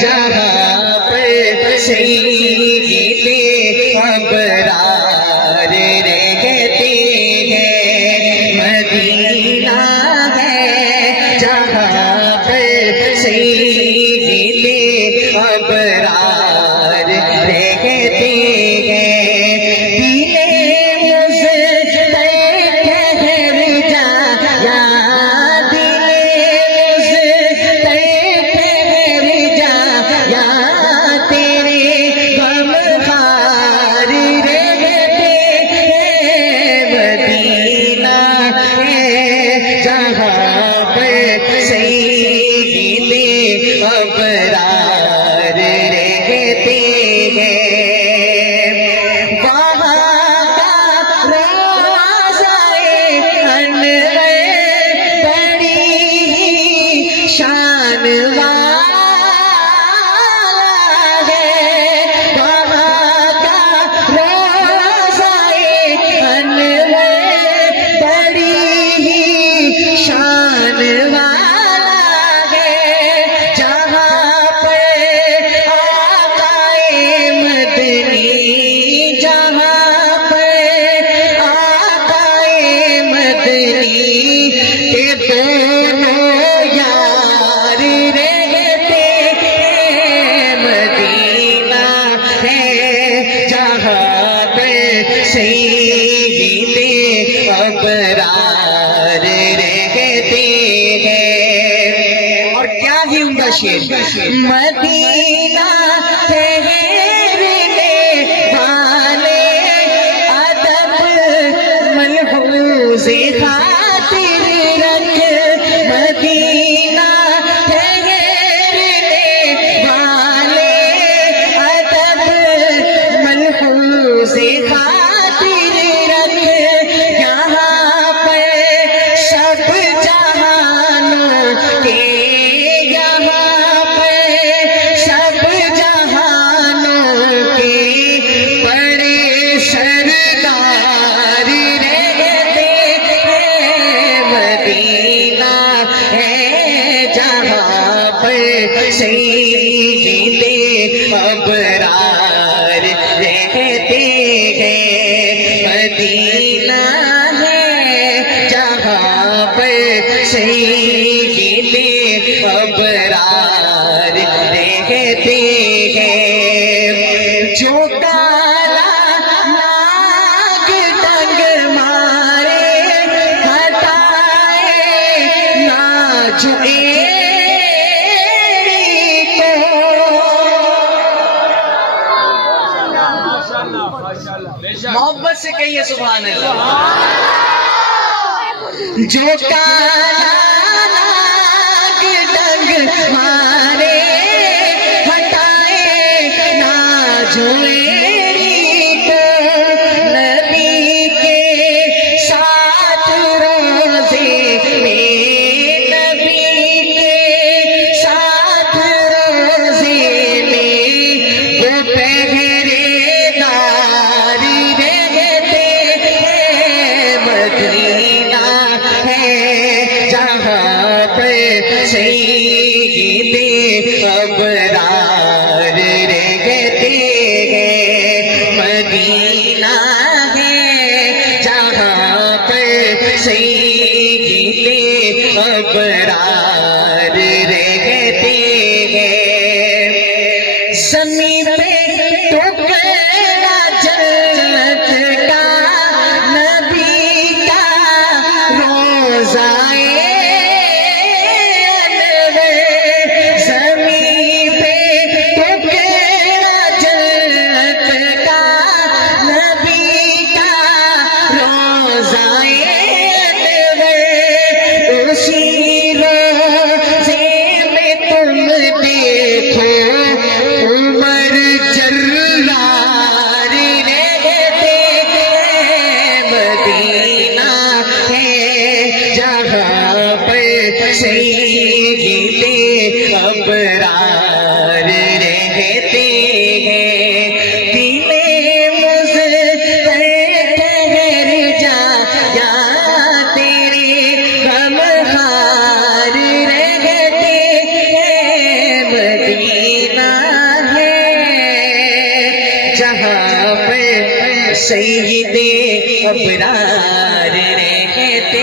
جہاں پر سید ابرار رہتے ہیں، مدینہ ہے جہاں پر سید ابرار رہتے ہیں۔ مدینہ ٹھہرنے والے ادب ملحوظ خاطر رکھ، مدینہ ٹھہرنے والے ادب ملحوظ خاطر رکھ، یہاں پر سب جہانوں کے سید ابرار رہتے ہیں، مدینہ ہے جہاں پر سید ابرار رہتے ہیں۔ جو کالا ناگ ڈنگ مارے ہٹائے نہ جھکے، محبت سے کہیے سبحان اللہ۔ جو کالا ناگ ڈنگ مارے ہٹائے نہ جھوڑی کو، نبی کے ساتھ روزے میں، نبی کے ساتھ روزے میں وہ پہرے سید ابرار رہتے ہیں، مدینہ ہے جہاں پر سید ابرار رہتے ہیں۔ زمین پہ ٹکڑا جنت کا نبی کا روزہ سید ابرار رہتے ہیں، دل مضطر ٹھہر جا یا تیرے غمخوار رہتے ہیں، مدینہ جہاں پر سید ابرار رہتے